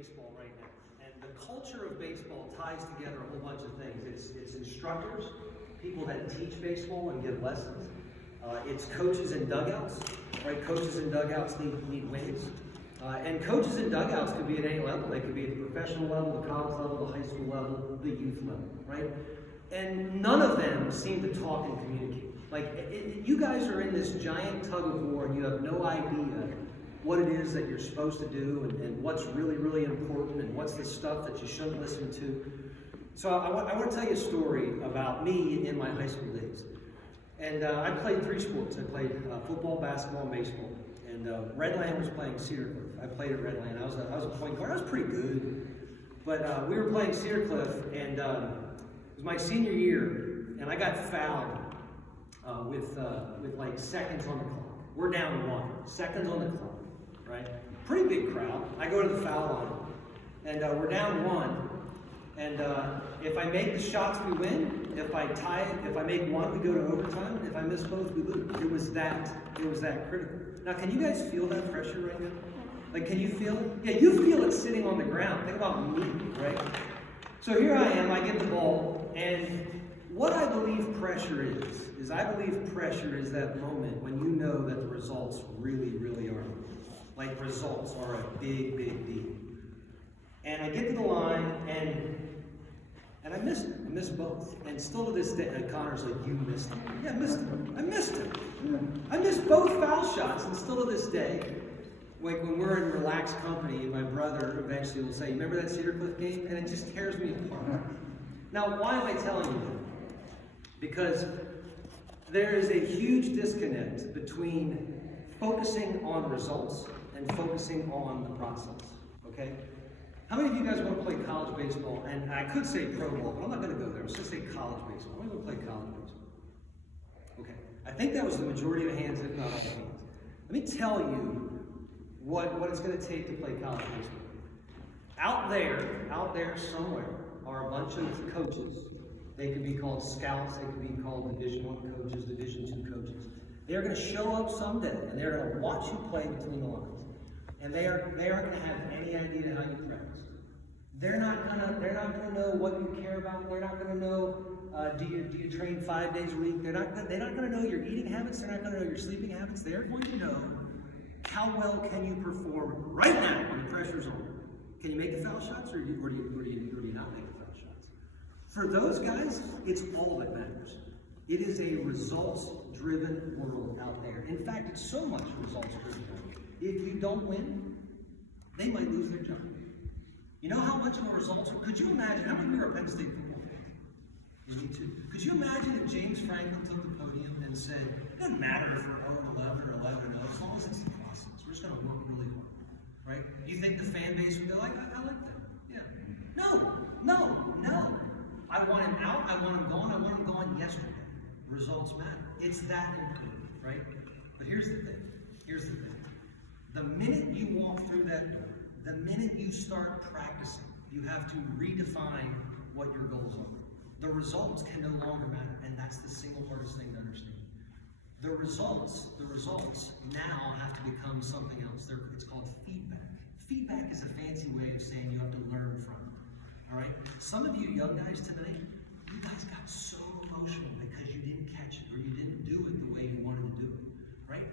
baseball right now. And the culture of baseball ties together a whole bunch of things. It's instructors, people that teach baseball and give lessons. It's coaches and dugouts, right? Coaches and dugouts need wins. And coaches and dugouts could be at any level. They could be at the professional level, the college level, the high school level, the youth level, right? And none of them seem to talk and communicate. Like, you guys are in this giant tug of war and you have no idea what it is that you're supposed to do and what's really, really important and what's the stuff that you shouldn't listen to. So I want to tell you a story about me in my high school days. And I played 3 sports. I played football, basketball, and baseball. And Redland was playing Cedar Cliff. I played at Redland. I was a point guard. I was pretty good. But we were playing Cedar Cliff, and it was my senior year, and I got fouled with like seconds on the clock. We're down 1, seconds on the clock, right? Pretty big crowd. I go to the foul line, and we're down 1. And if I make the shots, we win. If I tie it, if I make 1, we go to overtime. And if I miss both, we lose. It was that critical. Now, can you guys feel that pressure right now? Like, can you feel it? Yeah, you feel it sitting on the ground. Think about me, right? So here I am, I get the ball, and what I believe pressure is I believe pressure is that moment when you know that the results really, really are. Like, results are a big, big deal. And I get to the line, and I missed it. I missed both. And still to this day, and Connor's like, you missed it. Yeah, I missed it. I missed it. I missed both foul shots, and still to this day, like when we're in relaxed company, my brother eventually will say, remember that Cedar Cliff game? And it just tears me apart. Now, why am I telling you that? Because there is a huge disconnect between focusing on results and focusing on the process, okay? How many of you guys want to play college baseball? And I could say pro ball, but I'm not going to go there. I was going to say college baseball. I'm going to play college baseball. Okay. I think that was the majority of the hands, if not all the hands. Let me tell you what it's going to take to play college baseball. Out there somewhere are a bunch of coaches. They could be called scouts. They could be called Division I coaches, Division II coaches. They're going to show up someday, and they're going to watch you play between the lines. And they aren't going to have any idea how you practice. They're not gonna know what you care about. They're not gonna know do you train 5 days a week. They're not gonna know your eating habits. They're not gonna know your sleeping habits. They're going to know how well can you perform right now when the pressure's on. Can you make the foul shots, or do you not make the foul shots? For those guys, it's all that matters. It is a results-driven world out there. In fact, it's so much results-driven. If you don't win, they might lose their job. You know how much of a results are? Could you imagine, how many of you are Penn State football fans? Me too. Could you imagine if James Franklin took the podium and said, it doesn't matter if we're 0-11 or 11-0, as long as it's the process. We're just going to work really hard, right? You think the fan base would be like, I like that. Yeah. No. I want him out. I want him gone. I want him gone yesterday. Results matter. It's that important, right? But here's the thing. The minute you walk through that door, the minute you start practicing, you have to redefine what your goals are. The results can no longer matter, and that's the single hardest thing to understand. The results now have to become something else. It's called feedback. Feedback is a fancy way of saying you have to learn from it. All right? Some of you young guys tonight, you guys got so emotional because you didn't catch it or you didn't do it the way you wanted to do it, right?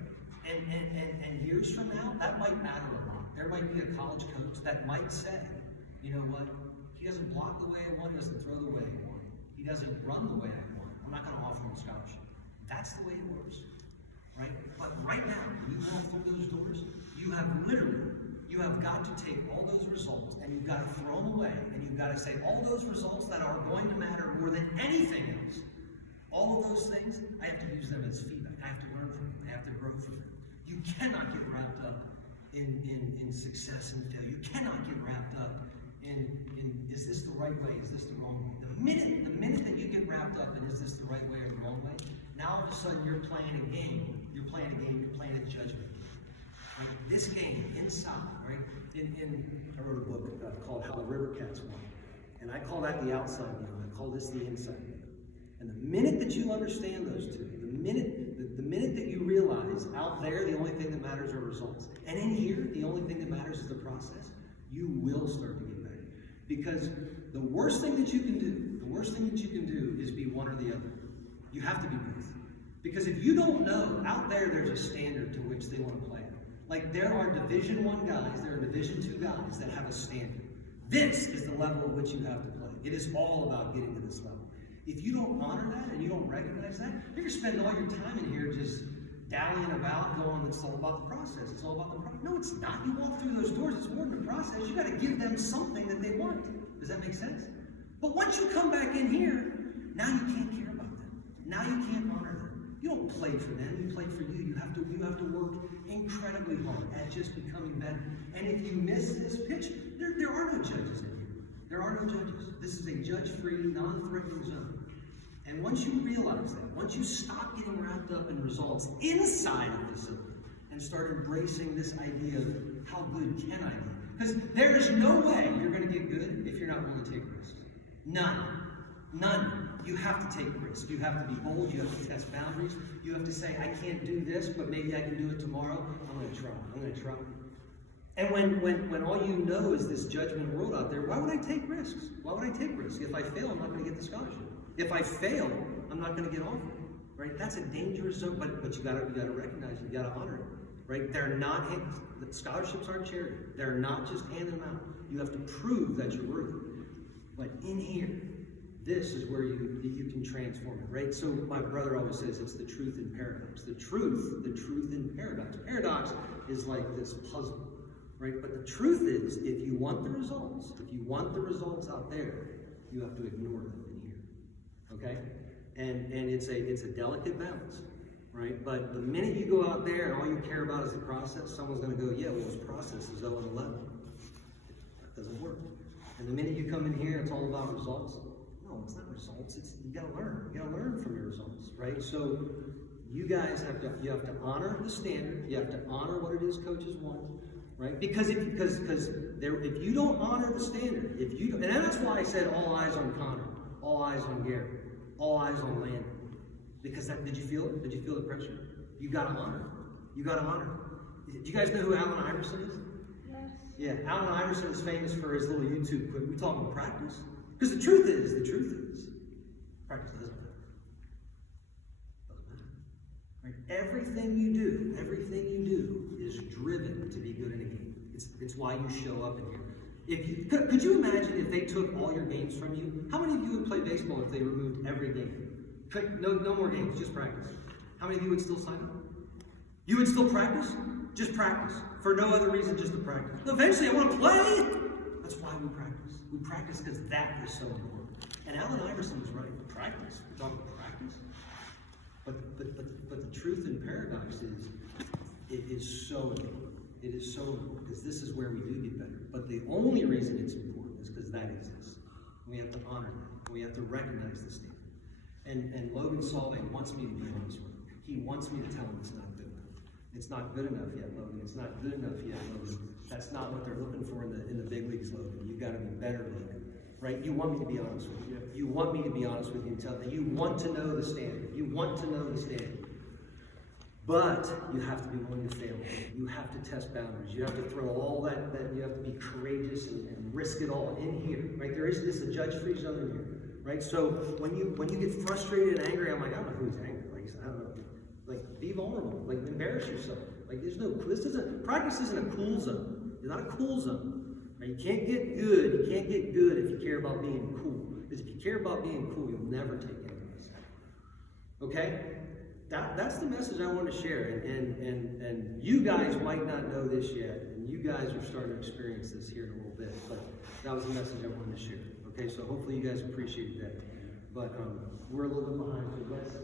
And years from now, that might matter a lot. There might be a college coach that might say, you know what, he doesn't block the way I want, he doesn't throw the way I want, he doesn't run the way I want, I'm not going to offer him a scholarship. That's the way it works, right? But right now, when you walk through those doors, you have got to take all those results and you've got to throw them away, and you've got to say all those results that are going to matter more than anything else, all of those things, I have to use them as feedback. I have to learn from them. I have to grow from them. You cannot get wrapped up in success and failure. You cannot get wrapped up in is this the right way? Is this the wrong way? The minute that you get wrapped up in is this the right way or the wrong way, now all of a sudden you're playing a game. You're playing a judgment. Right? This game inside, right? I wrote a book called How the River Cats Won. And I call that the outside game. I call this the inside game. And the minute that you understand those two, the minute that you realize out there the only thing that matters are results, and in here the only thing that matters is the process, You will start to get better. Because the worst thing that you can do is be one or the other. You have to be both. Because if you don't know, out there's a standard to which they want to play at. Like there are Division I guys, there are Division II guys that have a standard. This is the level at which you have to play. It is all about getting to this level. If you don't honor that and you don't recognize that, you're going to spend all your time in here just dallying about, going, it's all about the process. It's all about the process. No, it's not. You walk through those doors, it's more than the process. You got to give them something that they want. Does that make sense? But once you come back in here, now you can't care about them. Now you can't honor them. You don't play for them, you play for you. You have to work incredibly hard at just becoming better. And if you miss this pitch, there are no judges in here. There are no judges. This is a judge-free, non-threatening zone. And once you realize that, once you stop getting wrapped up in results inside the facility and start embracing this idea of how good can I be? Because there is no way you're going to get good if you're not willing to take risks. None. None. You have to take risks. You have to be bold. You have to test boundaries. You have to say, I can't do this, but maybe I can do it tomorrow. I'm going to try. I'm going to try. And when all you know is this judgment world out there, why would I take risks? Why would I take risks? If I fail, I'm not going to get the scholarship. If I fail, I'm not going to get offered. Right? That's a dangerous zone, but you gotta recognize it, you gotta honor it. Right? They're not scholarships aren't charity. They're not just handing them out. You have to prove that you're worthy. But in here, this is where you can transform it, right? So my brother always says it's the truth in paradox. The truth in paradox. Paradox is like this puzzle, right? But the truth is, if you want the results out there, you have to ignore them in here, okay? And it's a delicate balance, right? But the minute you go out there and all you care about is the process, someone's going to go, yeah, well, this process is 0 and 11. That doesn't work. And the minute you come in here, it's all about results. No, it's not results. You got to learn. You got to learn from your results, right? So you guys have to honor the standard. You have to honor what it is coaches want, right? Because if you don't honor the standard, and that's why I said all eyes on Connor, all eyes on Gary, all eyes on Landon. Because did you feel it? Did you feel the pressure? You got to honor. You got to honor. Do you guys know who Allen Iverson is? Yes. Yeah, Allen Iverson is famous for his little YouTube clip. We talk about practice. Because the truth is, practice doesn't matter. Doesn't matter. Right? Everything you do is driven to be good in a game. It's why you show up in here. Could you imagine if they took all your games from you? How many of you would play baseball if they removed every game? No more games, just practice. How many of you would still sign up? You would still practice? Just practice. For no other reason, just to practice. Eventually, I want to play. That's why we practice. We practice because that is so important. And Allen Iverson was right. Practice. We're talking practice. But the truth in paradox is, it is so important. It is so important because this is where we do get better. But the only reason it's important is because that exists. We have to honor that. We have to recognize the standard. And Logan Solvay wants me to be honest with him. He wants me to tell him it's not good enough. It's not good enough yet, Logan. It's not good enough yet, Logan. That's not what they're looking for in the big leagues, Logan. You've got to be better, Logan. Right? You want me to be honest with you. You want me to be honest with you and tell me. You want to know the standard. You want to know the standard. But you have to be willing to fail. You have to test boundaries. You have to throw all that you have to be courageous and risk it all in here. Right? There is this a judge-free zone in here. Right? So when you get frustrated and angry, I'm like, I don't know who's angry. Like I don't know. Like be vulnerable. Like embarrass yourself. Like practice isn't a cool zone. It's not a cool zone. Right? You can't get good. You can't get good if you care about being cool. Because if you care about being cool, you'll never take any risks. Okay? That's the message I want to share. And you guys might not know this yet, and you guys are starting to experience this here in a little bit, but that was the message I wanted to share. Okay, so hopefully you guys appreciate that. But we're a little bit behind. So